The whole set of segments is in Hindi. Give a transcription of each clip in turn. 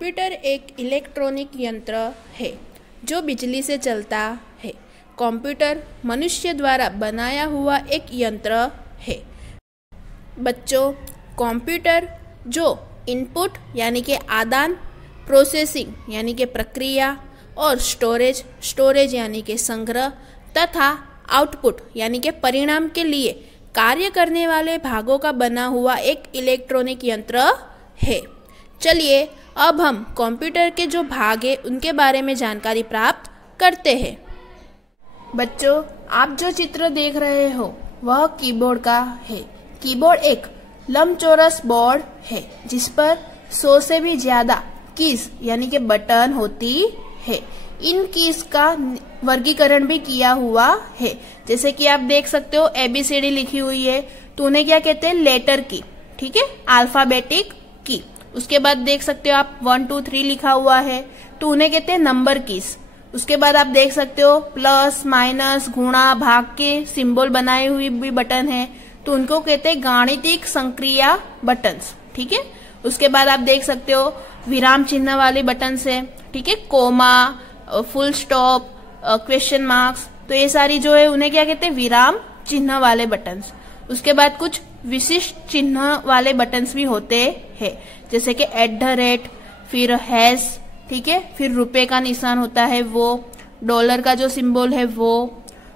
कंप्यूटर एक इलेक्ट्रॉनिक यंत्र है जो बिजली से चलता है। कंप्यूटर मनुष्य द्वारा बनाया हुआ एक यंत्र है। बच्चों, कंप्यूटर जो इनपुट यानी कि आदान, प्रोसेसिंग यानी कि प्रक्रिया और स्टोरेज यानी कि संग्रह तथा आउटपुट यानी कि परिणाम के लिए कार्य करने वाले भागों का बना हुआ एक इलेक्ट्रॉनिक यंत्र है। चलिए अब हम कंप्यूटर के जो भाग हैं उनके बारे में जानकारी प्राप्त करते हैं। बच्चों, आप जो चित्र देख रहे हो वह कीबोर्ड का है। कीबोर्ड एक लंबचौरस बोर्ड है जिस पर 100 से भी ज्यादा कीज यानी कि बटन होती है। इन कीज का वर्गीकरण भी किया हुआ है। जैसे कि आप देख सकते हो ABCD लिखी हुई है तो उन्हें क्या कहते हैं? लेटर की। ठीक है, अल्फाबेटिक की। उसके बाद देख सकते हो आप 1 2 3 लिखा हुआ है तो उन्हें कहते हैं नंबर कीज। उसके बाद आप देख सकते हो प्लस, माइनस, गुणा, भाग के सिंबल बनाए हुए भी बटन है तो उनको कहते हैं गाणितिक संक्रिया बटन्स। ठीक है, उसके बाद आप देख सकते हो विराम चिन्ह वाले बटन है। ठीक है, comma, full stop, question marks, तो ये सारी जो है उन्हें क्या कहते हैं? विराम चिन्ह वाले बटन्स। उसके बाद कुछ विशिष्ट चिन्ह वाले बटन्स भी होते हैं जैसे कि @ फिर हैश। ठीक है, फिर रुपए का निशान होता है वो, डॉलर का जो सिंबल है वो।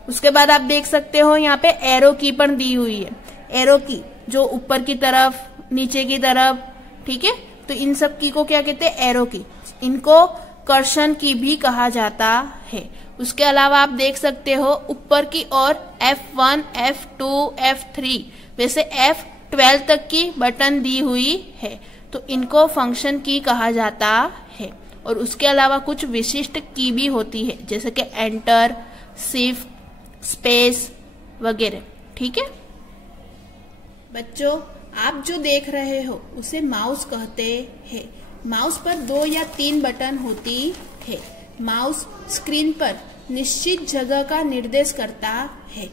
उसके बाद आप देख सकते हो यहाँ पे एरो की पर दी हुई है। एरो की जो ऊपर की तरफ, नीचे की तरफ। ठीक है, तो इन सब की को क्या कहते हैं? एरो की। इनको कर्षण की भी कहा जाता है। उसके अलावा आप देख सकते हो ऊपर की ओर F1, F2, F3 वैसे F12 तक की बटन दी हुई है तो इनको फंक्शन की कहा जाता है। और उसके अलावा कुछ विशिष्ट की भी होती है जैसे कि एंटर, शिफ्ट, स्पेस वगैरह। ठीक है बच्चों, आप जो देख रहे हो उसे माउस कहते हैं। माउस पर 2 या 3 बटन होती है। माउस स्क्रीन पर निश्चित जगह का निर्देश करता है।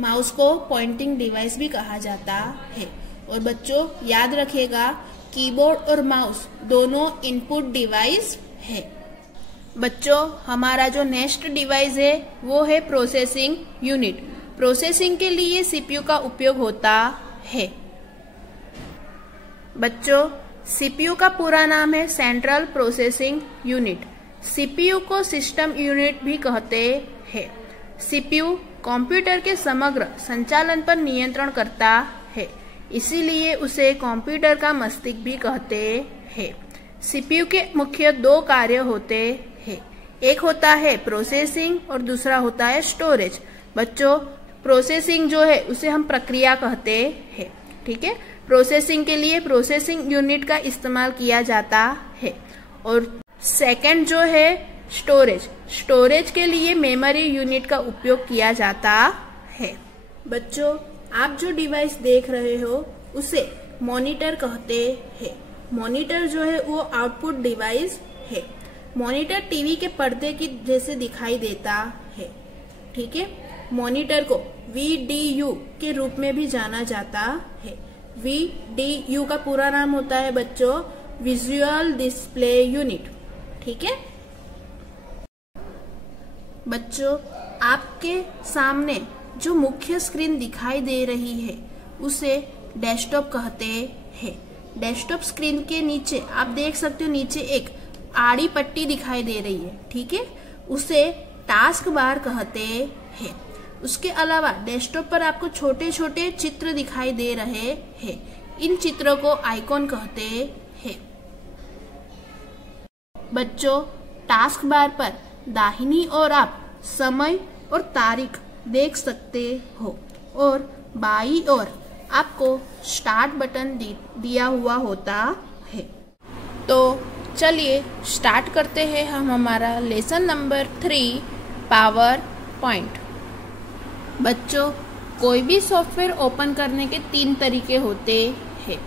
माउस को पॉइंटिंग डिवाइस भी कहा जाता है। और बच्चों याद रखिएगा, कीबोर्ड और माउस दोनों इनपुट डिवाइस है। बच्चों, हमारा जो नेक्स्ट डिवाइस है वो है प्रोसेसिंग यूनिट। प्रोसेसिंग के लिए CPU का उपयोग होता है। बच्चों, CPU का पूरा नाम है सेंट्रल प्रोसेसिंग यूनिट। CPU को सिस्टम यूनिट भी कहते हैं। CPU कंप्यूटर के समग्र संचालन पर नियंत्रण करता है, इसीलिए उसे कंप्यूटर का मस्तिष्क भी कहते हैं। CPU के मुख्य 2 कार्य होते हैं। एक होता है प्रोसेसिंग और दूसरा होता है स्टोरेज। बच्चों, प्रोसेसिंग जो है उसे हम प्रक्रिया कहते हैं। ठीक है, प्रोसेसिंग के लिए प्रोसेसिंग यूनिट का इस्तेमाल किया जाता है। और सेकंड जो है स्टोरेज के लिए मेमोरी यूनिट का उपयोग किया जाता है। बच्चों, आप जो डिवाइस देख रहे हो उसे मॉनिटर कहते हैं। मॉनिटर जो है वो आउटपुट डिवाइस है। मॉनिटर टीवी के पर्दे की जैसे दिखाई देता है। ठीक है, मॉनिटर को VDU के रूप में भी जाना जाता है। VDU का पूरा नाम होता है बच्चों विजुअल डिस्प्ले यूनिट। ठीक है बच्चों, आपके सामने जो मुख्य स्क्रीन दिखाई दे रही है उसे डेस्कटॉप कहते हैं। डेस्कटॉप स्क्रीन के नीचे आप देख सकते हो नीचे एक आड़ी पट्टी दिखाई दे रही है। ठीक है, उसे टास्क बार कहते हैं। उसके अलावा डेस्कटॉप पर आपको छोटे छोटे चित्र दिखाई दे रहे हैं। इन चित्रों को आइकॉन कहते हैं। बच्चों, टास्क बार पर दाहिनी ओर आप समय और तारीख देख सकते हो और बाईं ओर आपको स्टार्ट बटन दिया हुआ होता है। तो चलिए स्टार्ट करते हैं हम हमारा लेसन नंबर 3 पावर पॉइंट। बच्चों, कोई भी सॉफ्टवेयर ओपन करने के 3 तरीके होते हैं।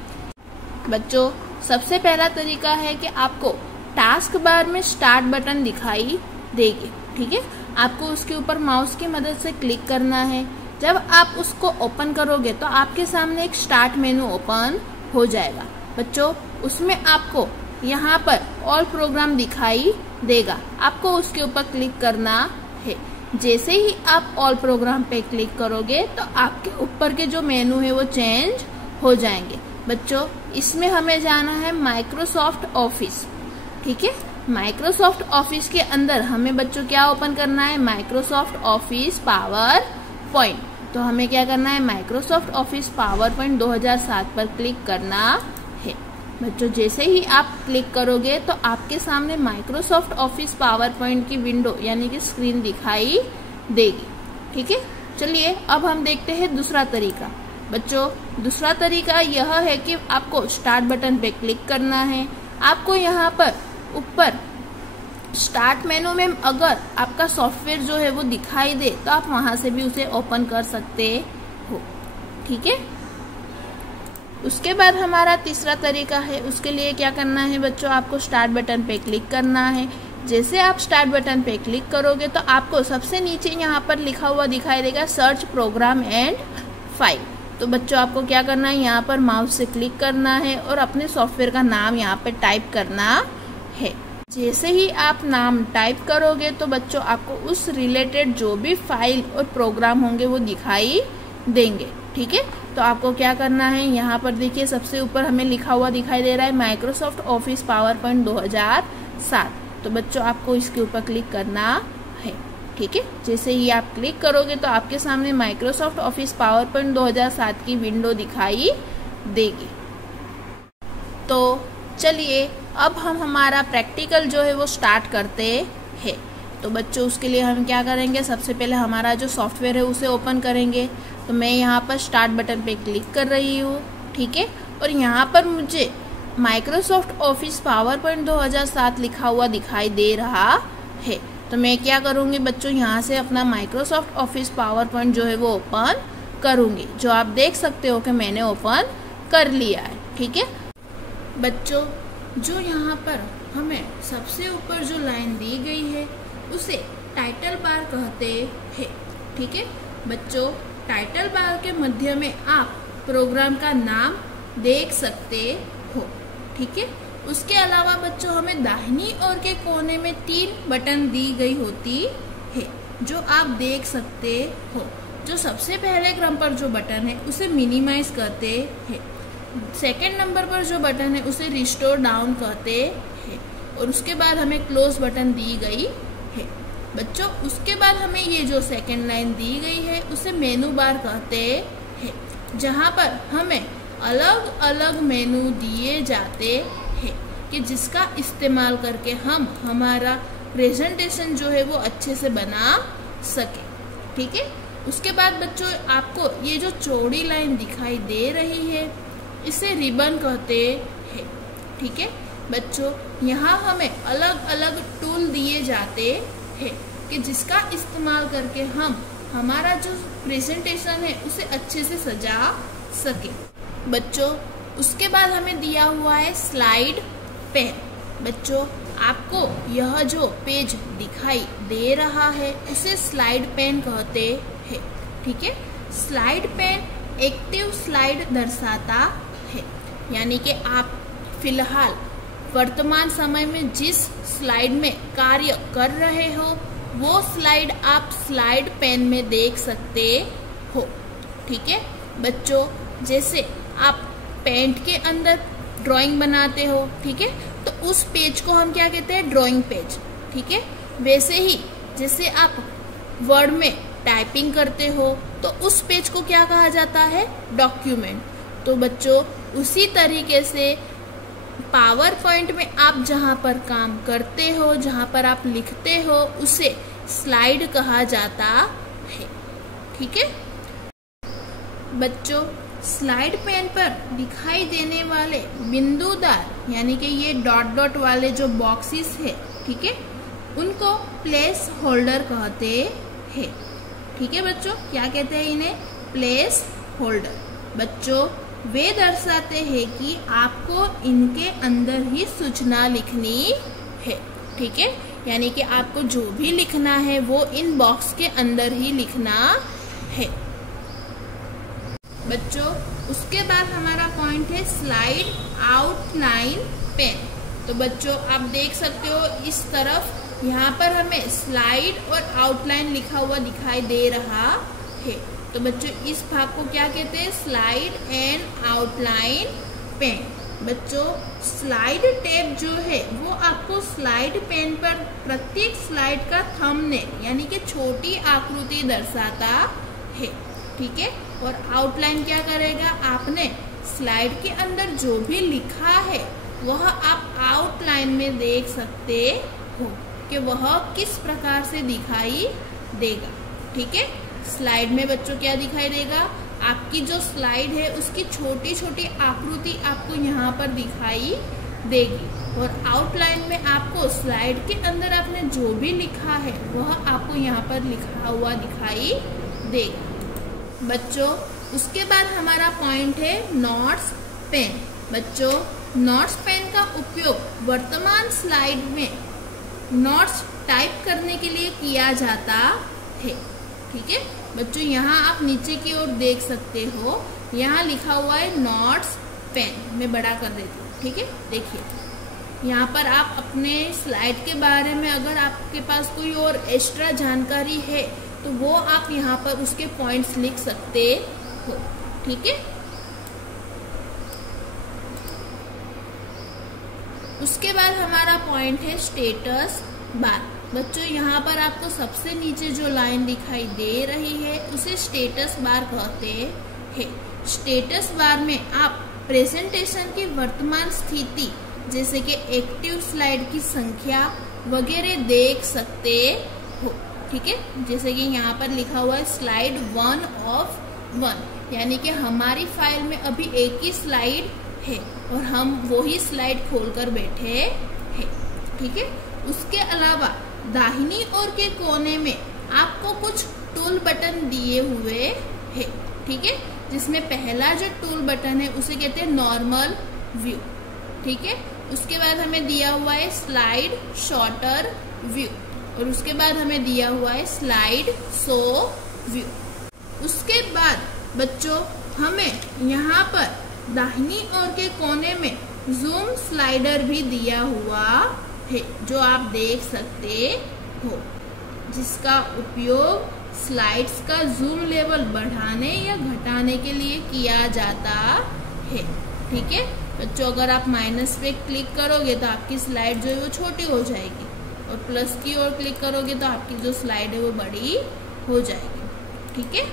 बच्चों, सबसे पहला तरीका है कि आपको टास्क बार में स्टार्ट बटन दिखाई देगी। ठीक है, आपको उसके ऊपर माउस की मदद से क्लिक करना है। जब आप उसको ओपन करोगे तो आपके सामने एक स्टार्ट मेनू ओपन हो जाएगा। बच्चों, उसमें आपको यहाँ पर ऑल प्रोग्राम दिखाई देगा, आपको उसके ऊपर क्लिक करना है। जैसे ही आप ऑल प्रोग्राम पे क्लिक करोगे तो आपके ऊपर के जो मेनू है वो चेंज हो जाएंगे। बच्चों, इसमें हमें जाना है माइक्रोसॉफ्ट ऑफिस। ठीक है, माइक्रोसॉफ्ट ऑफिस के अंदर हमें बच्चों क्या ओपन करना है, माइक्रोसॉफ्ट ऑफिस पावर पॉइंट। तो हमें क्या करना है, माइक्रोसॉफ्ट ऑफिस पावर पॉइंट 2007 पर क्लिक करना है। बच्चों, जैसे ही आप क्लिक करोगे तो आपके सामने माइक्रोसॉफ्ट ऑफिस पावर पॉइंट की विंडो यानी कि स्क्रीन दिखाई देगी। ठीक है, चलिए अब हम देखते हैं दूसरा तरीका। बच्चों, दूसरा तरीका यह है कि आपको स्टार्ट बटन पे क्लिक करना है। आपको यहाँ पर ऊपर स्टार्ट मेनू में अगर आपका सॉफ्टवेयर जो है वो दिखाई दे तो आप वहां से भी उसे ओपन कर सकते हो। ठीक है, उसके बाद हमारा तीसरा तरीका है। उसके लिए क्या करना है बच्चों, आपको स्टार्ट बटन पे क्लिक करना है। जैसे आप स्टार्ट बटन पे क्लिक करोगे तो आपको सबसे नीचे यहाँ पर लिखा हुआ दिखाई देगा सर्च प्रोग्राम एंड फाइल। तो बच्चों, आपको क्या करना है, यहाँ पर माउस से क्लिक करना है और अपने सॉफ्टवेयर का नाम यहाँ पर टाइप करना है। जैसे ही आप नाम टाइप करोगे तो बच्चों आपको उस रिलेटेड जो भी फाइल और प्रोग्राम होंगे वो दिखाई देंगे। ठीक है, तो आपको क्या करना है, यहाँ पर देखिए सबसे ऊपर हमें लिखा हुआ दिखाई दे रहा है माइक्रोसॉफ्ट ऑफिस पावर पॉइंट 2007। तो बच्चों आपको इसके ऊपर क्लिक करना है। ठीक है, जैसे ही आप क्लिक करोगे तो आपके सामने माइक्रोसॉफ्ट ऑफिस पावर पॉइंट 2007 की विंडो दिखाई देगी। तो चलिए अब हम हमारा प्रैक्टिकल जो है वो स्टार्ट करते हैं। तो बच्चों, उसके लिए हम क्या करेंगे, सबसे पहले हमारा जो सॉफ्टवेयर है उसे ओपन करेंगे। तो मैं यहाँ पर स्टार्ट बटन पे क्लिक कर रही हूँ। ठीक है, और यहाँ पर मुझे माइक्रोसॉफ्ट ऑफिस पावर पॉइंट 2007 लिखा हुआ दिखाई दे रहा है। तो मैं क्या करूँगी बच्चों, यहाँ से अपना माइक्रोसॉफ्ट ऑफिस पावर पॉइंट जो है वो ओपन करूँगी, जो आप देख सकते हो कि मैंने ओपन कर लिया है। ठीक है बच्चों, जो यहाँ पर हमें सबसे ऊपर जो लाइन दी गई है उसे टाइटल बार कहते हैं। ठीक है बच्चों, टाइटल बार के मध्य में आप प्रोग्राम का नाम देख सकते हो। ठीक है, उसके अलावा बच्चों हमें दाहिनी ओर के कोने में 3 बटन दी गई होती है जो आप देख सकते हो। जो सबसे पहले क्रम पर जो बटन है उसे मिनिमाइज करते हैं, सेकेंड नंबर पर जो बटन है उसे रिस्टोर डाउन कहते हैं, और उसके बाद हमें क्लोज बटन दी गई है। बच्चों, उसके बाद हमें ये जो सेकेंड लाइन दी गई है उसे मेनू बार कहते हैं, जहाँ पर हमें अलग अलग मेनू दिए जाते हैं कि जिसका इस्तेमाल करके हम हमारा प्रेजेंटेशन जो है वो अच्छे से बना सके। ठीक है, उसके बाद बच्चों आपको ये जो चौड़ी लाइन दिखाई दे रही है इसे रिबन कहते हैं। ठीक है बच्चों, यहाँ हमें अलग अलग टूल दिए जाते हैं कि जिसका इस्तेमाल करके हम हमारा जो प्रेजेंटेशन है उसे अच्छे से सजा सके। बच्चों, उसके बाद हमें दिया हुआ है स्लाइड पेन। बच्चों, आपको यह जो पेज दिखाई दे रहा है उसे स्लाइड पेन कहते हैं। ठीक है, स्लाइड पेन एक्टिव स्लाइड दर्शाता है, यानी कि आप फिलहाल वर्तमान समय में जिस स्लाइड में कार्य कर रहे हो वो स्लाइड आप स्लाइड पेन में देख सकते हो। ठीक है बच्चों, जैसे आप पेंट के अंदर ड्राइंग बनाते हो, ठीक है, तो उस पेज को हम क्या कहते हैं, ड्राइंग पेज। ठीक है, वैसे ही जैसे आप वर्ड में टाइपिंग करते हो तो उस पेज को क्या कहा जाता है, डॉक्यूमेंट। तो बच्चों, उसी तरीके से पावर पॉइंट में आप जहाँ पर काम करते हो, जहाँ पर आप लिखते हो उसे स्लाइड कहा जाता है। ठीक है बच्चों, स्लाइड पेन पर दिखाई देने वाले बिंदुदार यानी कि ये डॉट डॉट वाले जो बॉक्सेस है, ठीक है, उनको प्लेस होल्डर कहते हैं। ठीक है बच्चों, क्या कहते हैं इन्हें, प्लेस होल्डर। बच्चों, वे दर्शाते हैं कि आपको इनके अंदर ही सूचना लिखनी है। ठीक है, यानी कि आपको जो भी लिखना है वो इन बॉक्स के अंदर ही लिखना है। बच्चों, उसके बाद हमारा पॉइंट है स्लाइड आउटलाइन पेन। तो बच्चों आप देख सकते हो इस तरफ यहाँ पर हमें स्लाइड और आउटलाइन लिखा हुआ दिखाई दे रहा है। तो बच्चों इस भाग को क्या कहते हैं? Slide and outline pen. बच्चों स्लाइड टैब जो है वो आपको स्लाइड पेन पर प्रत्येक स्लाइड का थंबनेल यानी कि छोटी आकृति दर्शाता है, ठीक है। और आउटलाइन क्या करेगा? आपने स्लाइड के अंदर जो भी लिखा है वह आप आउटलाइन में देख सकते हो कि वह किस प्रकार से दिखाई देगा, ठीक है। स्लाइड में बच्चों क्या दिखाई देगा? आपकी जो स्लाइड है उसकी छोटी छोटी आकृति आपको यहाँ पर दिखाई देगी, और आउटलाइन में आपको स्लाइड के अंदर आपने जो भी लिखा है वह आपको यहाँ पर लिखा हुआ दिखाई देगा। बच्चों उसके बाद हमारा पॉइंट है नोट्स पेन। बच्चों नोट्स पेन का उपयोग वर्तमान स्लाइड में नोट्स टाइप करने के लिए किया जाता है, ठीक है। बच्चों यहाँ आप नीचे की ओर देख सकते हो, यहाँ लिखा हुआ है नोट्स पेन। मैं बड़ा कर देती हूँ, ठीक है। देखिए यहाँ पर आप अपने स्लाइड के बारे में अगर आपके पास कोई और एक्स्ट्रा जानकारी है तो वो आप यहाँ पर उसके पॉइंट्स लिख सकते हो, ठीक है। उसके बाद हमारा पॉइंट है स्टेटस बार। बच्चों यहाँ पर आपको सबसे नीचे जो लाइन दिखाई दे रही है उसे स्टेटस बार कहते हैं। स्टेटस बार में आप प्रेजेंटेशन की वर्तमान स्थिति जैसे कि एक्टिव स्लाइड की संख्या वगैरह देख सकते हो, ठीक है। जैसे कि यहाँ पर लिखा हुआ है स्लाइड 1 of 1, यानी कि हमारी फाइल में अभी एक ही स्लाइड है और हम वही स्लाइड खोलकर बैठे हैं, ठीक है। उसके अलावा दाहिनी ओर के कोने में आपको कुछ टूल बटन दिए हुए हैं, ठीक है। जिसमें पहला जो टूल बटन है उसे कहते हैं नॉर्मल व्यू, ठीक है। उसके बाद हमें दिया हुआ है स्लाइड शॉर्टर व्यू, और उसके बाद हमें दिया हुआ है स्लाइड शो व्यू। उसके बाद बच्चों हमें यहाँ पर दाहिनी ओर के कोने में जूम स्लाइडर भी दिया हुआ है जो आप देख सकते हो, जिसका उपयोग स्लाइड्स का जूम लेवल बढ़ाने या घटाने के लिए किया जाता है, ठीक है। बच्चों अगर आप माइनस पे क्लिक करोगे तो आपकी स्लाइड जो है वो छोटी हो जाएगी, और प्लस की ओर क्लिक करोगे तो आपकी जो स्लाइड है वो बड़ी हो जाएगी, ठीक है।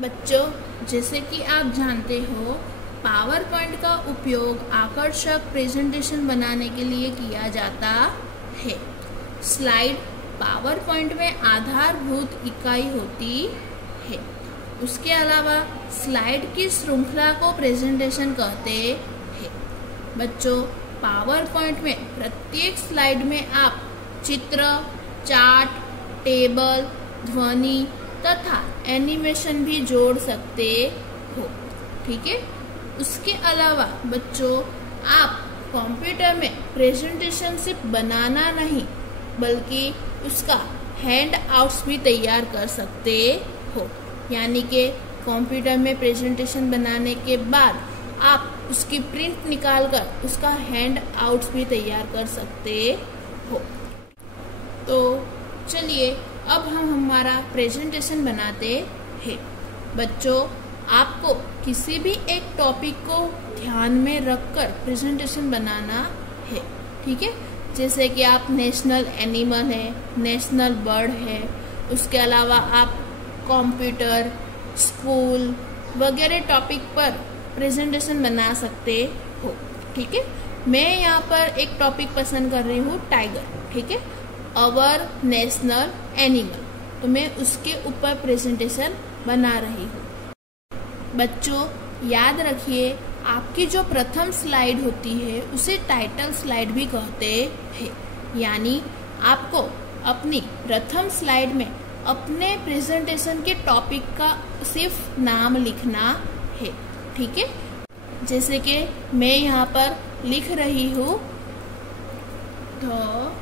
बच्चों जैसे कि आप जानते हो पावर पॉइंट का उपयोग आकर्षक प्रेजेंटेशन बनाने के लिए किया जाता है। स्लाइड पावर पॉइंट में आधारभूत इकाई होती है। उसके अलावा स्लाइड की श्रृंखला को प्रेजेंटेशन कहते हैं। बच्चों पावर पॉइंट में प्रत्येक स्लाइड में आप चित्र, चार्ट, टेबल, ध्वनि तथा एनिमेशन भी जोड़ सकते हो, ठीक है। उसके अलावा बच्चों आप कंप्यूटर में प्रेजेंटेशन सिर्फ बनाना नहीं बल्कि उसका हैंड आउट्स भी तैयार कर सकते हो, यानी कि कंप्यूटर में प्रेजेंटेशन बनाने के बाद आप उसकी प्रिंट निकालकर उसका हैंड आउट्स भी तैयार कर सकते हो। तो चलिए अब हम हमारा प्रेजेंटेशन बनाते हैं। बच्चों आपको किसी भी एक टॉपिक को ध्यान में रखकर प्रेजेंटेशन बनाना है, ठीक है। जैसे कि आप नेशनल एनिमल है, नेशनल बर्ड है, उसके अलावा आप कंप्यूटर, स्कूल वगैरह टॉपिक पर प्रेजेंटेशन बना सकते हो, ठीक है। मैं यहाँ पर एक टॉपिक पसंद कर रही हूँ टाइगर, ठीक है, अवर नेशनल एनिमल, तो मैं उसके ऊपर प्रेजेंटेशन बना रही हूँ। बच्चों याद रखिए आपकी जो प्रथम स्लाइड होती है उसे टाइटल स्लाइड भी कहते हैं, यानी आपको अपनी प्रथम स्लाइड में अपने प्रेजेंटेशन के टॉपिक का सिर्फ नाम लिखना है, ठीक है। जैसे कि मैं यहाँ पर लिख रही हूँ द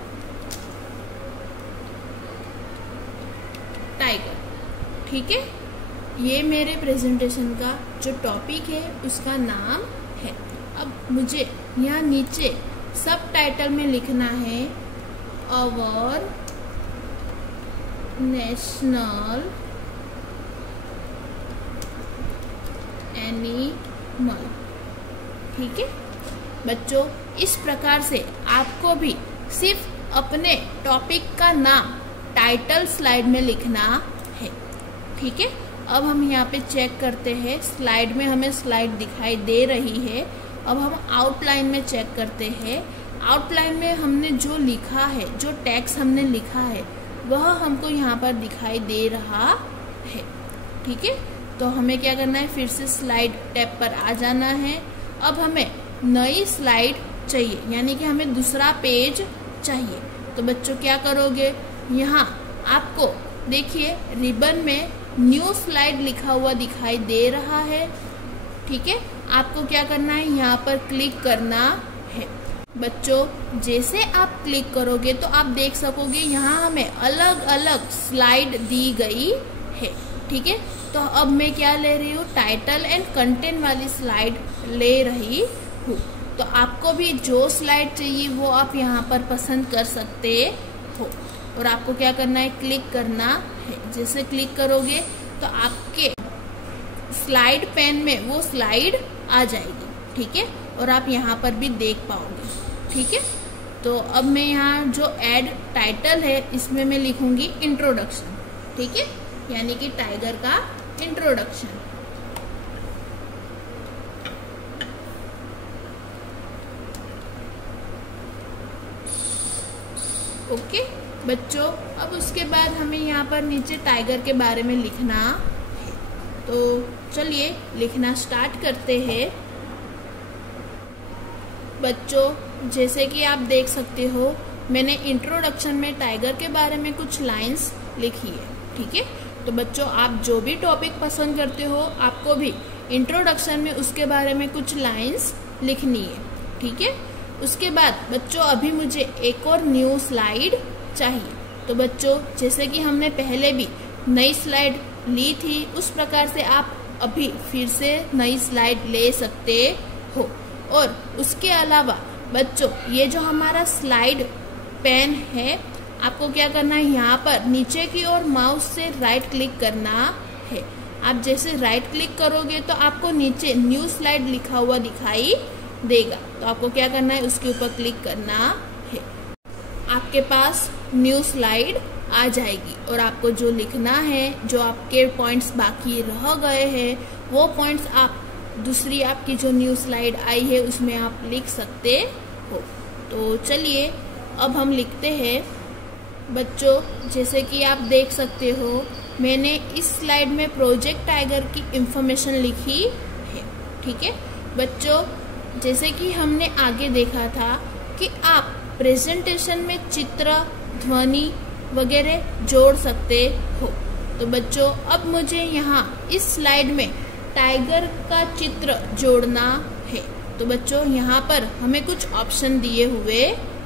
टाइगर, ठीक है। ये मेरे प्रेजेंटेशन का जो टॉपिक है उसका नाम है। अब मुझे यहाँ नीचे सब टाइटल में लिखना है आवर नेशनल एनिमल। ठीक है बच्चों, इस प्रकार से आपको भी सिर्फ अपने टॉपिक का नाम टाइटल स्लाइड में लिखना है। ठीक है, अब हम यहाँ पे चेक करते हैं, स्लाइड में हमें स्लाइड दिखाई दे रही है। अब हम आउटलाइन में चेक करते हैं। आउटलाइन में हमने जो लिखा है, जो टेक्स्ट हमने लिखा है, वह हमको यहाँ पर दिखाई दे रहा है। ठीक है, तो हमें क्या करना है, फिर से स्लाइड टैब पर आ जाना है। अब हमें नई स्लाइड चाहिए, यानी कि हमें दूसरा पेज चाहिए। तो बच्चों क्या करोगे, यहाँ आपको देखिए रिबन में न्यू स्लाइड लिखा हुआ दिखाई दे रहा है। ठीक है, आपको क्या करना है, यहाँ पर क्लिक करना है। बच्चों जैसे आप क्लिक करोगे तो आप देख सकोगे यहाँ हमें अलग अलग स्लाइड दी गई है। ठीक है, तो अब मैं क्या ले रही हूँ, टाइटल एंड कंटेंट वाली स्लाइड ले रही हूँ। तो आपको भी जो स्लाइड चाहिए वो आप यहाँ पर पसंद कर सकते हो। और आपको क्या करना है, क्लिक करना है। जैसे क्लिक करोगे तो आपके स्लाइड पैन में वो स्लाइड आ जाएगी। ठीक है, और आप यहाँ पर भी देख पाओगे। ठीक है, तो अब मैं यहाँ जो ऐड टाइटल है इसमें मैं लिखूंगी इंट्रोडक्शन। ठीक है, यानी कि टाइगर का इंट्रोडक्शन। ओके बच्चों, अब उसके बाद हमें यहाँ पर नीचे टाइगर के बारे में लिखना है। तो चलिए लिखना स्टार्ट करते हैं। बच्चों जैसे कि आप देख सकते हो, मैंने इंट्रोडक्शन में टाइगर के बारे में कुछ लाइंस लिखी है। ठीक है, तो बच्चों आप जो भी टॉपिक पसंद करते हो, आपको भी इंट्रोडक्शन में उसके बारे में कुछ लाइंस लिखनी है। ठीक है, उसके बाद बच्चों अभी मुझे एक और न्यू स्लाइड चाहिए। तो बच्चों जैसे कि हमने पहले भी नई स्लाइड ली थी, उस प्रकार से आप अभी फिर से नई स्लाइड ले सकते हो। और उसके अलावा बच्चों ये जो हमारा स्लाइड पेन है, आपको क्या करना है, यहाँ पर नीचे की ओर माउस से राइट क्लिक करना है। आप जैसे राइट क्लिक करोगे तो आपको नीचे न्यू स्लाइड लिखा हुआ दिखाई देगा। तो आपको क्या करना है, उसके ऊपर क्लिक करना है। आपके पास न्यू स्लाइड आ जाएगी और आपको जो लिखना है, जो आपके पॉइंट्स बाकी रह गए हैं, वो पॉइंट्स आप दूसरी आपकी जो न्यू स्लाइड आई है उसमें आप लिख सकते हो। तो चलिए अब हम लिखते हैं। बच्चों जैसे कि आप देख सकते हो, मैंने इस स्लाइड में प्रोजेक्ट टाइगर की इंफॉर्मेशन लिखी है। ठीक है बच्चों, जैसे कि हमने आगे देखा था कि आप प्रेजेंटेशन में चित्र, ध्वनि वगैरह जोड़ सकते हो। तो बच्चों अब मुझे यहाँ इस स्लाइड में टाइगर का चित्र जोड़ना है। तो बच्चों यहाँ पर हमें कुछ ऑप्शन दिए हुए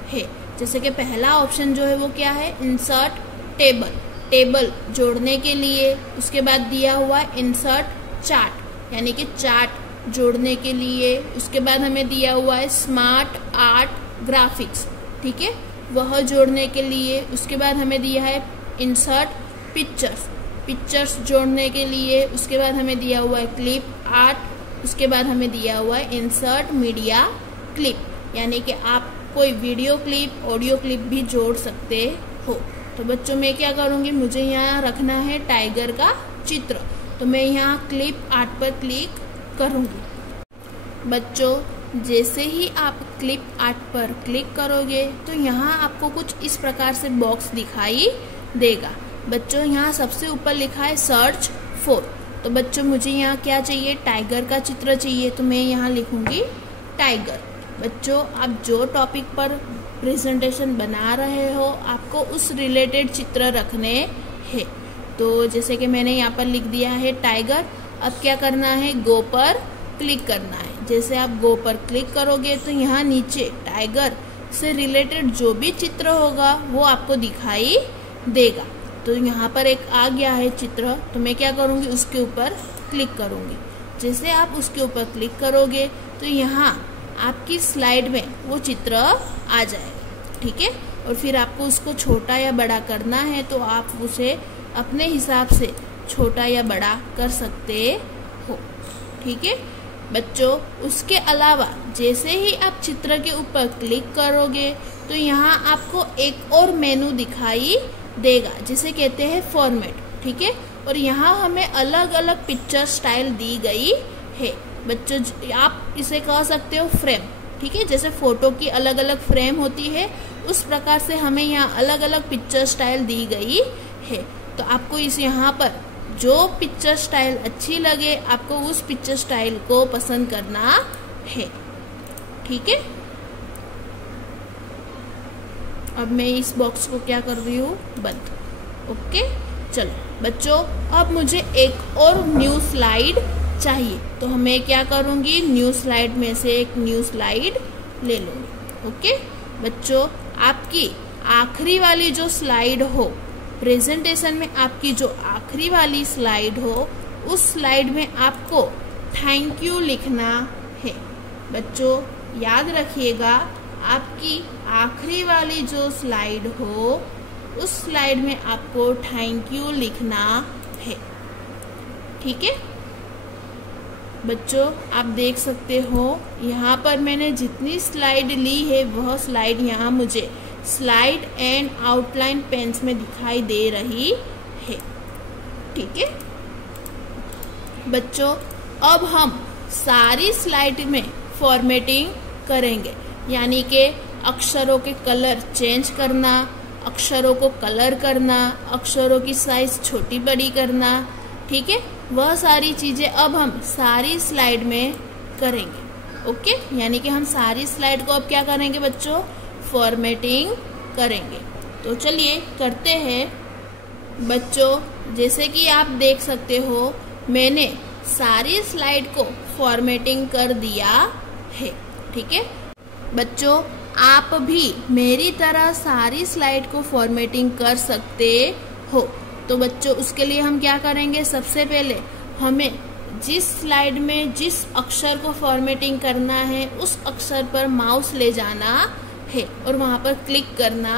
हैं। जैसे कि पहला ऑप्शन जो है वो क्या है, इंसर्ट टेबल, टेबल जोड़ने के लिए। उसके बाद दिया हुआ इंसर्ट चार्ट, यानी कि चार्ट जोड़ने के लिए। उसके बाद हमें दिया हुआ है स्मार्ट आर्ट ग्राफिक्स, ठीक है, वह जोड़ने के लिए। उसके बाद हमें दिया है इंसर्ट पिक्चर्स, पिक्चर्स जोड़ने के लिए। उसके बाद हमें दिया हुआ है क्लिप आर्ट। उसके बाद हमें दिया हुआ है इंसर्ट मीडिया क्लिप, यानी कि आप कोई वीडियो क्लिप, ऑडियो क्लिप भी जोड़ सकते हो। तो बच्चों मैं क्या करूँगी, मुझे यहाँ रखना है टाइगर का चित्र, तो मैं यहाँ क्लिप आर्ट पर क्लिक करूँगी। बच्चों जैसे ही आप क्लिप आर्ट पर क्लिक करोगे तो यहाँ आपको कुछ इस प्रकार से बॉक्स दिखाई देगा। बच्चों यहाँ सबसे ऊपर लिखा है सर्च फॉर। तो बच्चों मुझे यहाँ क्या चाहिए, टाइगर का चित्र चाहिए, तो मैं यहाँ लिखूंगी टाइगर। बच्चों आप जो टॉपिक पर प्रेजेंटेशन बना रहे हो, आपको उस रिलेटेड चित्र रखने हैं। तो जैसे कि मैंने यहाँ पर लिख दिया है टाइगर। अब क्या करना है, गो पर क्लिक करना है। जैसे आप गो पर क्लिक करोगे तो यहाँ नीचे टाइगर से रिलेटेड जो भी चित्र होगा वो आपको दिखाई देगा। तो यहाँ पर एक आ गया है चित्र, तो मैं क्या करूँगी, उसके ऊपर क्लिक करूँगी। जैसे आप उसके ऊपर क्लिक करोगे तो यहाँ आपकी स्लाइड में वो चित्र आ जाएगा। ठीक है, और फिर आपको उसको छोटा या बड़ा करना है तो आप उसे अपने हिसाब से छोटा या बड़ा कर सकते हो। ठीक है बच्चों, उसके अलावा जैसे ही आप चित्र के ऊपर क्लिक करोगे तो यहाँ आपको एक और मेनू दिखाई देगा जिसे कहते हैं फॉर्मेट। ठीक है, और यहाँ हमें अलग अलग पिक्चर स्टाइल दी गई है। बच्चों आप इसे कह सकते हो फ्रेम। ठीक है, जैसे फोटो की अलग अलग फ्रेम होती है उस प्रकार से हमें यहाँ अलग अलग पिक्चर स्टाइल दी गई है। तो आपको इस यहाँ पर जो पिक्चर स्टाइल अच्छी लगे आपको उस पिक्चर स्टाइल को पसंद करना है। ठीक है, अब मैं इस बॉक्स को क्या कर रही हूँ, बंद। ओके, चलो बच्चों, अब मुझे एक और न्यू स्लाइड चाहिए तो मैं क्या करूँगी, न्यू स्लाइड में से एक न्यू स्लाइड ले लूँगी। ओके बच्चों, आपकी आखिरी वाली जो स्लाइड हो प्रेजेंटेशन में, आपकी जो आखिरी वाली स्लाइड हो उस स्लाइड में आपको थैंक यू लिखना है। बच्चों याद रखिएगा, आपकी आखिरी वाली जो स्लाइड हो उस स्लाइड में आपको थैंक यू लिखना है। ठीक है बच्चों, आप देख सकते हो यहाँ पर मैंने जितनी स्लाइड ली है वह स्लाइड यहाँ मुझे स्लाइड एंड आउटलाइन पेन्स में दिखाई दे रही है। ठीक है बच्चों, अब हम सारी स्लाइड में फॉर्मेटिंग करेंगे, यानी कि अक्षरों के कलर चेंज करना, अक्षरों को कलर करना, अक्षरों की साइज छोटी बड़ी करना। ठीक है, वह सारी चीजें अब हम सारी स्लाइड में करेंगे। ओके, यानी कि हम सारी स्लाइड को अब क्या करेंगे बच्चों, फॉर्मेटिंग करेंगे। तो चलिए करते हैं। बच्चों जैसे कि आप देख सकते हो मैंने सारी स्लाइड को फॉर्मेटिंग कर दिया है। ठीक है बच्चों, आप भी मेरी तरह सारी स्लाइड को फॉर्मेटिंग कर सकते हो। तो बच्चों उसके लिए हम क्या करेंगे, सबसे पहले हमें जिस स्लाइड में जिस अक्षर को फॉर्मेटिंग करना है उस अक्षर पर माउस ले जाना है और वहां पर क्लिक करना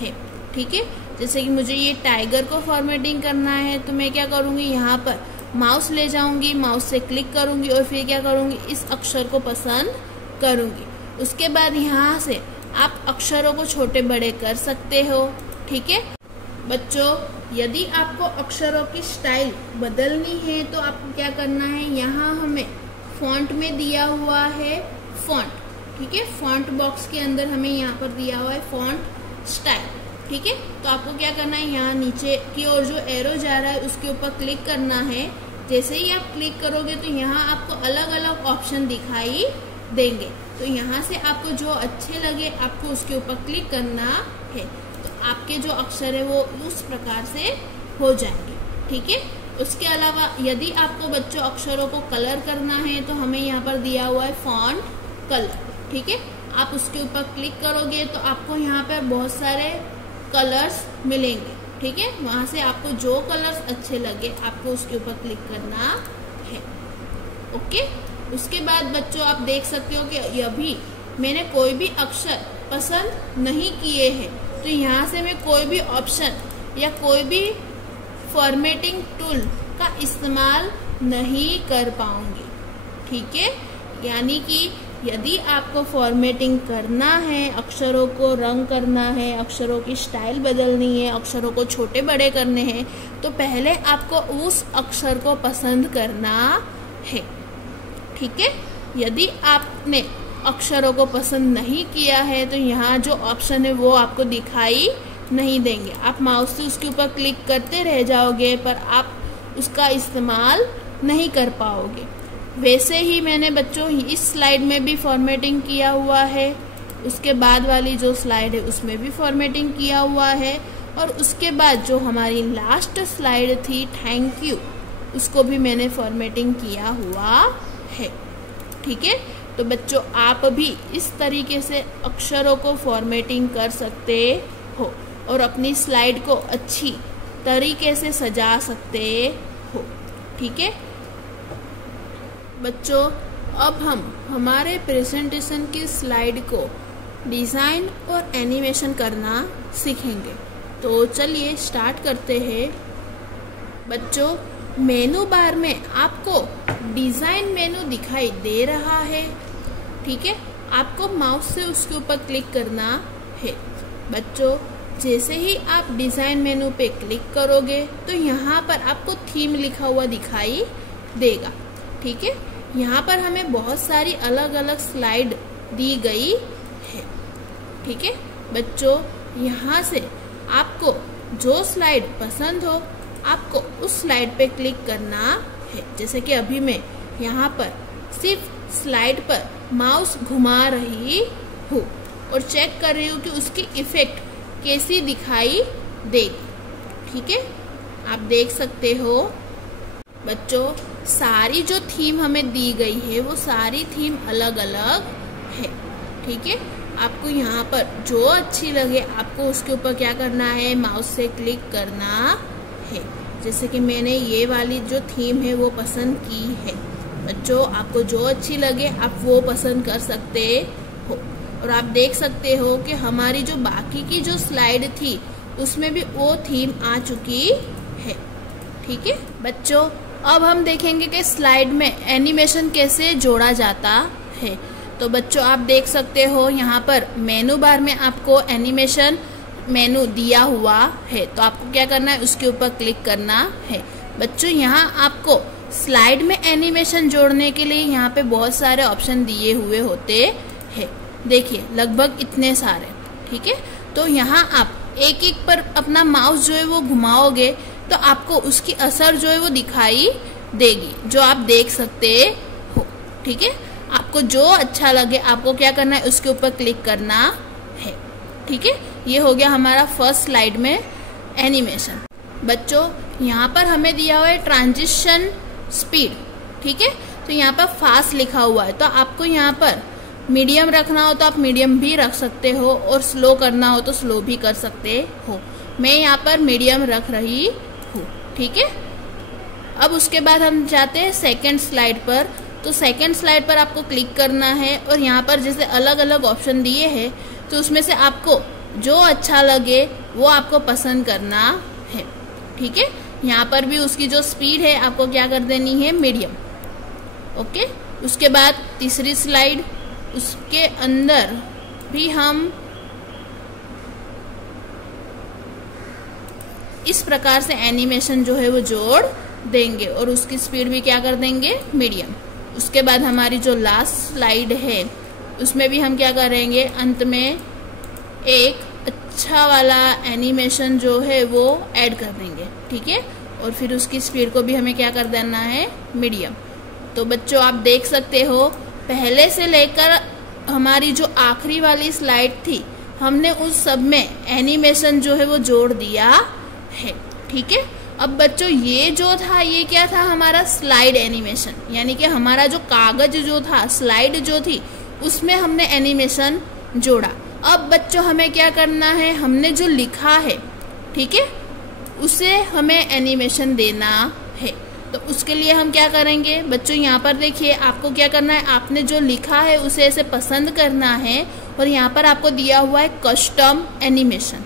है। ठीक है, जैसे कि मुझे ये टाइगर को फॉर्मेटिंग करना है तो मैं क्या करूंगी, यहाँ पर माउस ले जाऊंगी, माउस से क्लिक करूंगी और फिर क्या करूंगी, इस अक्षर को पसंद करूंगी। उसके बाद यहाँ से आप अक्षरों को छोटे बड़े कर सकते हो। ठीक है बच्चों, यदि आपको अक्षरों की स्टाइल बदलनी है तो आपको क्या करना है, यहाँ हमें फॉन्ट में दिया हुआ है फॉन्ट। ठीक है, फॉन्ट बॉक्स के अंदर हमें यहाँ पर दिया हुआ है फॉन्ट स्टाइल। ठीक है, तो आपको क्या करना है, यहाँ नीचे की ओर जो एरो जा रहा है उसके ऊपर क्लिक करना है। जैसे ही आप क्लिक करोगे तो यहाँ आपको अलग अलग ऑप्शन दिखाई देंगे, तो यहाँ से आपको जो अच्छे लगे आपको उसके ऊपर क्लिक करना है। तो आपके जो अक्षर है वो उस प्रकार से हो जाएंगे। ठीक है, उसके अलावा यदि आपको बच्चों अक्षरों को कलर करना है तो हमें यहाँ पर दिया हुआ है फॉन्ट कलर। ठीक है, आप उसके ऊपर क्लिक करोगे तो आपको यहाँ पर बहुत सारे कलर्स मिलेंगे। ठीक है, वहां से आपको जो कलर्स अच्छे लगे आपको उसके ऊपर क्लिक करना है। ओके, उसके बाद बच्चों आप देख सकते हो कि अभी मैंने कोई भी अक्षर पसंद नहीं किए हैं तो यहाँ से मैं कोई भी ऑप्शन या कोई भी फॉर्मेटिंग टूल का इस्तेमाल नहीं कर पाऊंगी। ठीक है, यानी कि यदि आपको फॉर्मेटिंग करना है, अक्षरों को रंग करना है, अक्षरों की स्टाइल बदलनी है, अक्षरों को छोटे बड़े करने हैं तो पहले आपको उस अक्षर को पसंद करना है। ठीक है, यदि आपने अक्षरों को पसंद नहीं किया है तो यहाँ जो ऑप्शन है वो आपको दिखाई नहीं देंगे। आप माउस से उसके ऊपर क्लिक करते रह जाओगे पर आप उसका इस्तेमाल नहीं कर पाओगे। वैसे ही मैंने बच्चों इस स्लाइड में भी फॉर्मेटिंग किया हुआ है, उसके बाद वाली जो स्लाइड है उसमें भी फॉर्मेटिंग किया हुआ है और उसके बाद जो हमारी लास्ट स्लाइड थी थैंक यू उसको भी मैंने फॉर्मेटिंग किया हुआ है। ठीक है, तो बच्चों आप भी इस तरीके से अक्षरों को फॉर्मेटिंग कर सकते हो और अपनी स्लाइड को अच्छी तरीके से सजा सकते हो। ठीक है बच्चों, अब हम हमारे प्रेजेंटेशन की स्लाइड को डिज़ाइन और एनिमेशन करना सीखेंगे। तो चलिए स्टार्ट करते हैं। बच्चों, मेनू बार में आपको डिज़ाइन मेनू दिखाई दे रहा है, ठीक है। आपको माउस से उसके ऊपर क्लिक करना है। बच्चों, जैसे ही आप डिज़ाइन मेनू पे क्लिक करोगे तो यहाँ पर आपको थीम लिखा हुआ दिखाई देगा, ठीक है। यहाँ पर हमें बहुत सारी अलग अलग स्लाइड दी गई है, ठीक है। बच्चों, यहाँ से आपको जो स्लाइड पसंद हो आपको उस स्लाइड पे क्लिक करना है। जैसे कि अभी मैं यहाँ पर सिर्फ स्लाइड पर माउस घुमा रही हूँ और चेक कर रही हूँ कि उसकी इफेक्ट कैसी दिखाई देगी, ठीक है। आप देख सकते हो बच्चों, सारी जो थीम हमें दी गई है वो सारी थीम अलग अलग है, ठीक है। आपको यहाँ पर जो अच्छी लगे आपको उसके ऊपर क्या करना है, माउस से क्लिक करना है। जैसे कि मैंने ये वाली जो थीम है वो पसंद की है। बच्चों, आपको जो अच्छी लगे आप वो पसंद कर सकते हो। और आप देख सकते हो कि हमारी जो बाकी की जो स्लाइड थी उसमें भी वो थीम आ चुकी है, ठीक है। बच्चों, अब हम देखेंगे कि स्लाइड में एनिमेशन कैसे जोड़ा जाता है। तो बच्चों, आप देख सकते हो यहाँ पर मेनू बार में आपको एनिमेशन मेनू दिया हुआ है। तो आपको क्या करना है, उसके ऊपर क्लिक करना है। बच्चों, यहाँ आपको स्लाइड में एनिमेशन जोड़ने के लिए यहाँ पे बहुत सारे ऑप्शन दिए हुए होते हैं। देखिए, लगभग इतने सारे, ठीक है। तो यहाँ आप एक एक पर अपना माउस जो है वो घुमाओगे तो आपको उसकी असर जो है वो दिखाई देगी, जो आप देख सकते हो, ठीक है। आपको जो अच्छा लगे आपको क्या करना है, उसके ऊपर क्लिक करना है, ठीक है। ये हो गया हमारा फर्स्ट स्लाइड में एनिमेशन। बच्चों, यहाँ पर हमें दिया हुआ है ट्रांजिशन स्पीड, ठीक है। तो यहाँ पर फास्ट लिखा हुआ है, तो आपको यहाँ पर मीडियम रखना हो तो आप मीडियम भी रख सकते हो और स्लो करना हो तो स्लो भी कर सकते हो। मैं यहाँ पर मीडियम रख रही हूँ, ठीक है। अब उसके बाद हम जाते हैं सेकेंड स्लाइड पर। तो सेकेंड स्लाइड पर आपको क्लिक करना है और यहाँ पर जैसे अलग अलग ऑप्शन दिए हैं तो उसमें से आपको जो अच्छा लगे वो आपको पसंद करना है, ठीक है। यहाँ पर भी उसकी जो स्पीड है आपको क्या कर देनी है, मीडियम, ओके। उसके बाद तीसरी स्लाइड, उसके अंदर भी हम इस प्रकार से एनिमेशन जो है वो जोड़ देंगे और उसकी स्पीड भी क्या कर देंगे, मीडियम। उसके बाद हमारी जो लास्ट स्लाइड है उसमें भी हम क्या करेंगे, अंत में एक अच्छा वाला एनिमेशन जो है वो ऐड कर देंगे, ठीक है। और फिर उसकी स्पीड को भी हमें क्या कर देना है, मीडियम। तो बच्चों, आप देख सकते हो पहले से लेकर हमारी जो आखिरी वाली स्लाइड थी हमने उस सब में एनिमेशन जो है वो जोड़ दिया है, ठीक है। अब बच्चों, ये जो था ये क्या था, हमारा स्लाइड एनिमेशन, यानी कि हमारा जो कागज जो था, स्लाइड जो थी उसमें हमने एनिमेशन जोड़ा। अब बच्चों, हमें क्या करना है, हमने जो लिखा है, ठीक है, उसे हमें एनिमेशन देना है। तो उसके लिए हम क्या करेंगे बच्चों, यहाँ पर देखिए आपको क्या करना है, आपने जो लिखा है उसे ऐसे पसंद करना है और यहाँ पर आपको दिया हुआ है कस्टम एनिमेशन,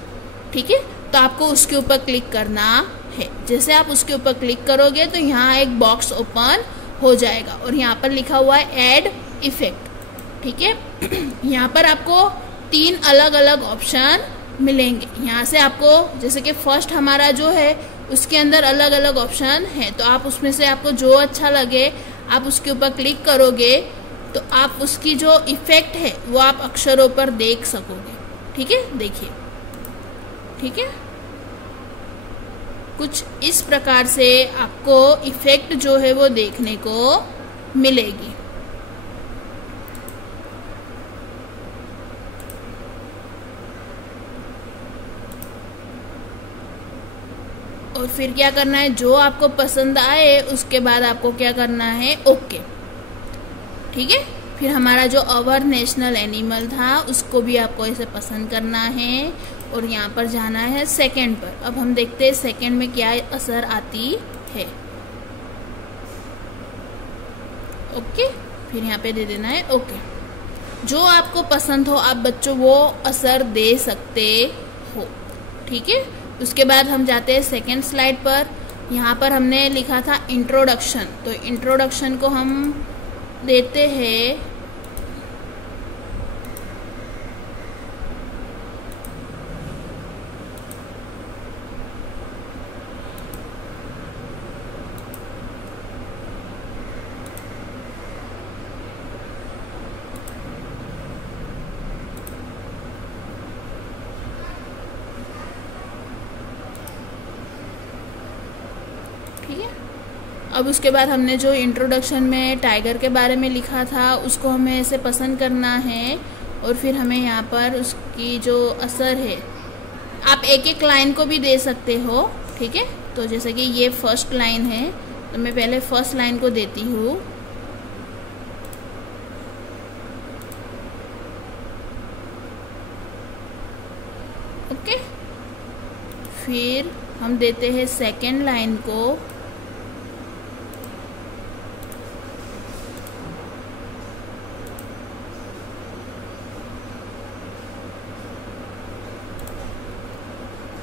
ठीक है। तो आपको उसके ऊपर क्लिक करना है। जैसे आप उसके ऊपर क्लिक करोगे तो यहाँ एक बॉक्स ओपन हो जाएगा और यहाँ पर लिखा हुआ है ऐड इफेक्ट, ठीक है। यहाँ पर आपको 3 अलग अलग ऑप्शन मिलेंगे। यहाँ से आपको जैसे कि फर्स्ट हमारा जो है उसके अंदर अलग अलग ऑप्शन है, तो आप उसमें से आपको जो अच्छा लगे आप उसके ऊपर क्लिक करोगे तो आप उसकी जो इफेक्ट है वो आप अक्षरों पर देख सकोगे, ठीक है। देखिए, ठीक है, कुछ इस प्रकार से आपको इफेक्ट जो है वो देखने को मिलेगी। और फिर क्या करना है, जो आपको पसंद आए उसके बाद आपको क्या करना है, ओके, ठीक है। फिर हमारा जो अवर नेशनल एनिमल था उसको भी आपको ऐसे पसंद करना है और यहाँ पर जाना है सेकंड पर। अब हम देखते हैं सेकंड में क्या असर आती है, ओके। फिर यहाँ पे दे देना है ओके। जो आपको पसंद हो आप बच्चों वो असर दे सकते हो, ठीक है। उसके बाद हम जाते हैं सेकेंड स्लाइड पर। यहाँ पर हमने लिखा था इंट्रोडक्शन, तो इंट्रोडक्शन को हम देते हैं ठीक है। अब उसके बाद हमने जो इंट्रोडक्शन में टाइगर के बारे में लिखा था उसको हमें ऐसे पसंद करना है और फिर हमें यहाँ पर उसकी जो असर है, आप एक एक लाइन को भी दे सकते हो, ठीक है। तो जैसे कि ये फर्स्ट लाइन है तो मैं पहले फर्स्ट लाइन को देती हूँ, ओके। फिर हम देते हैं सेकेंड लाइन को,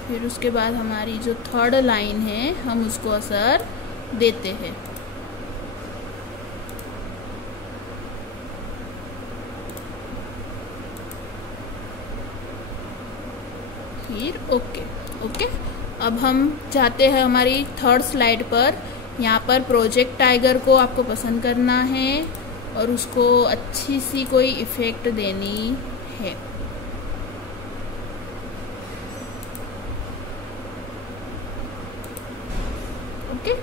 फिर उसके बाद हमारी जो थर्ड लाइन है हम उसको असर देते हैं। फिर ओके ओके। अब हम जाते हैं हमारी थर्ड स्लाइड पर। यहाँ पर प्रोजेक्ट टाइगर को आपको पसंद करना है और उसको अच्छी सी कोई इफेक्ट देनी है, ओके।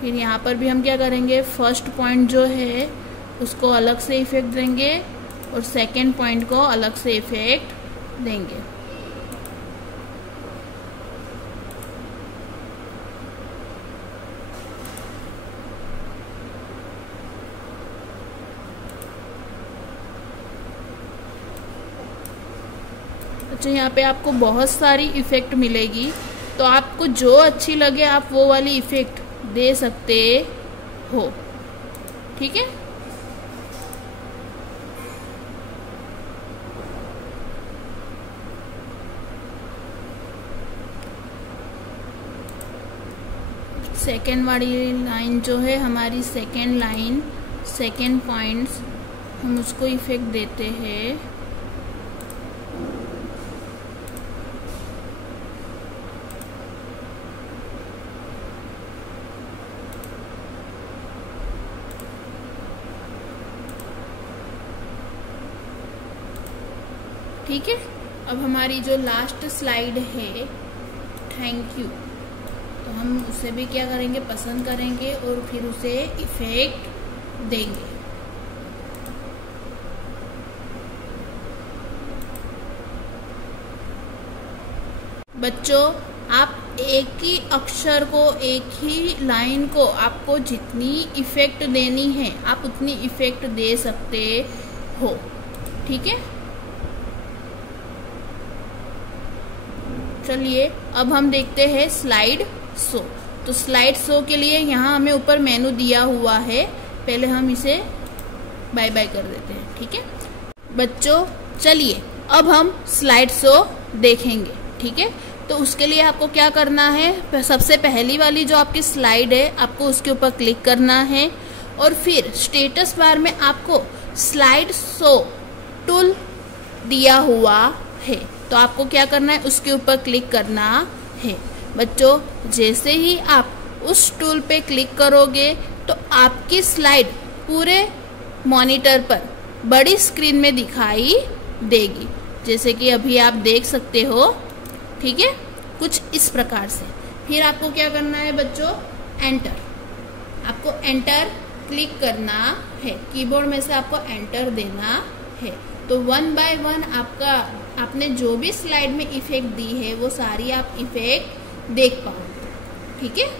फिर यहाँ पर भी हम क्या करेंगे, फर्स्ट पॉइंट जो है उसको अलग से इफेक्ट देंगे और सेकंड पॉइंट को अलग से इफेक्ट देंगे। अच्छा, यहाँ पे आपको बहुत सारी इफेक्ट मिलेगी, तो आपको जो अच्छी लगे आप वो वाली इफेक्ट दे सकते हो, ठीक है। सेकेंड वाली लाइन जो है हमारी सेकेंड लाइन, सेकेंड पॉइंट्स, हम उसको इफेक्ट देते हैं। ठीक है। अब हमारी जो लास्ट स्लाइड है थैंक यू, तो हम उसे भी क्या करेंगे, पसंद करेंगे और फिर उसे इफेक्ट देंगे। बच्चों, आप एक ही अक्षर को, एक ही लाइन को आपको जितनी इफेक्ट देनी है आप उतनी इफेक्ट दे सकते हो, ठीक है। चलिए अब हम देखते हैं स्लाइड शो। तो स्लाइड शो के लिए यहाँ हमें ऊपर मेनू दिया हुआ है, पहले हम इसे बाय बाय कर देते हैं, ठीक है। बच्चों चलिए अब हम स्लाइड शो देखेंगे, ठीक है। तो उसके लिए आपको क्या करना है, सबसे पहली वाली जो आपकी स्लाइड है आपको उसके ऊपर क्लिक करना है और फिर स्टेटस बार में आपको स्लाइड शो टूल दिया हुआ है, तो आपको क्या करना है, उसके ऊपर क्लिक करना है। बच्चों जैसे ही आप उस टूल पे क्लिक करोगे तो आपकी स्लाइड पूरे मॉनिटर पर बड़ी स्क्रीन में दिखाई देगी, जैसे कि अभी आप देख सकते हो, ठीक है, कुछ इस प्रकार से। फिर आपको क्या करना है बच्चों, एंटर, आपको एंटर क्लिक करना है, कीबोर्ड में से आपको एंटर देना है। तो 1 बाय 1 आपने जो भी स्लाइड में इफेक्ट दी है वो सारी आप इफेक्ट देख पाओगे, ठीक है।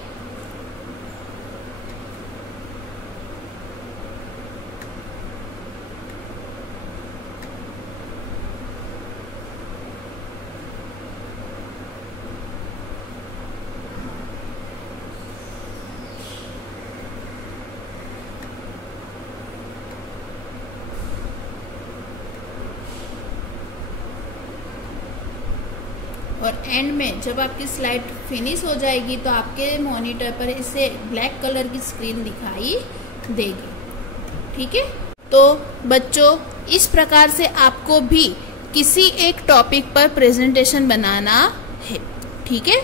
और एंड में जब आपकी स्लाइड फिनिश हो जाएगी तो आपके मॉनिटर पर इसे ब्लैक कलर की स्क्रीन दिखाई देगी। ठीक है, तो बच्चों इस प्रकार से आपको भी किसी एक टॉपिक पर प्रेजेंटेशन बनाना है। ठीक है,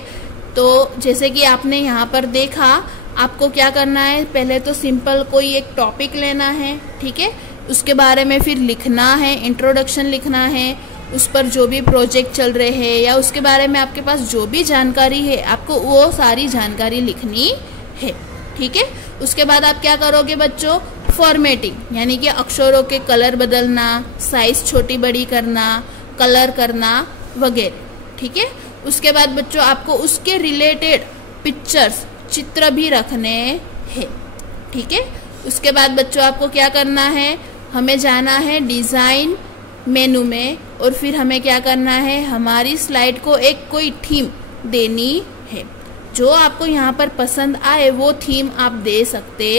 तो जैसे कि आपने यहाँ पर देखा, आपको क्या करना है, पहले तो सिंपल कोई एक टॉपिक लेना है। ठीक है, उसके बारे में फिर लिखना है, इंट्रोडक्शन लिखना है, उस पर जो भी प्रोजेक्ट चल रहे हैं या उसके बारे में आपके पास जो भी जानकारी है आपको वो सारी जानकारी लिखनी है। ठीक है, उसके बाद आप क्या करोगे बच्चों, फॉर्मेटिंग, यानी कि अक्षरों के कलर बदलना, साइज छोटी बड़ी करना, कलर करना वगैरह। ठीक है, उसके बाद बच्चों आपको उसके रिलेटेड पिक्चर्स, चित्र भी रखने हैं। ठीक है, उसके बाद बच्चों आपको क्या करना है, हमें जाना है डिज़ाइन मेनू में और फिर हमें क्या करना है, हमारी स्लाइड को एक कोई थीम देनी है। जो आपको यहाँ पर पसंद आए वो थीम आप दे सकते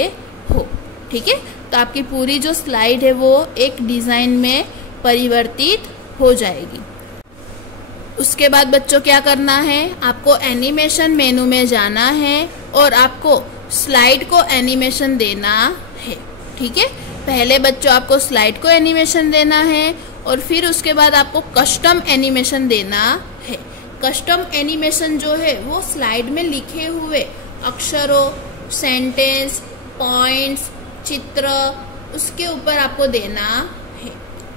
हो। ठीक है, तो आपकी पूरी जो स्लाइड है वो एक डिज़ाइन में परिवर्तित हो जाएगी। उसके बाद बच्चों क्या करना है, आपको एनिमेशन मेनू में जाना है और आपको स्लाइड को एनिमेशन देना है। ठीक है, पहले बच्चों आपको स्लाइड को एनिमेशन देना है और फिर उसके बाद आपको कस्टम एनिमेशन देना है। कस्टम एनिमेशन जो है वो स्लाइड में लिखे हुए अक्षरों, सेंटेंस, पॉइंट्स, चित्र, उसके ऊपर आपको देना है।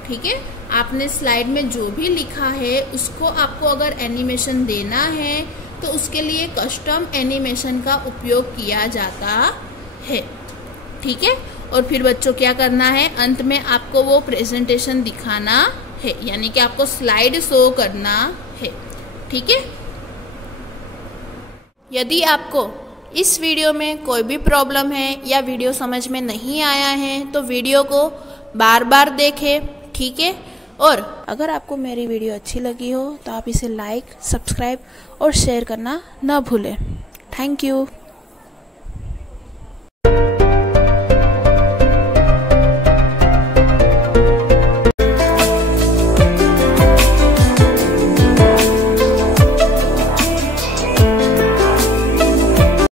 ठीक है, आपने स्लाइड में जो भी लिखा है उसको आपको अगर एनिमेशन देना है तो उसके लिए कस्टम एनिमेशन का उपयोग किया जाता है। ठीक है, और फिर बच्चों क्या करना है, अंत में आपको वो प्रेजेंटेशन दिखाना है, यानी कि आपको स्लाइड शो करना है। ठीक है, यदि आपको इस वीडियो में कोई भी प्रॉब्लम है या वीडियो समझ में नहीं आया है तो वीडियो को बार बार देखें। ठीक है, और अगर आपको मेरी वीडियो अच्छी लगी हो तो आप इसे लाइक, सब्सक्राइब और शेयर करना ना भूलें। Thank you.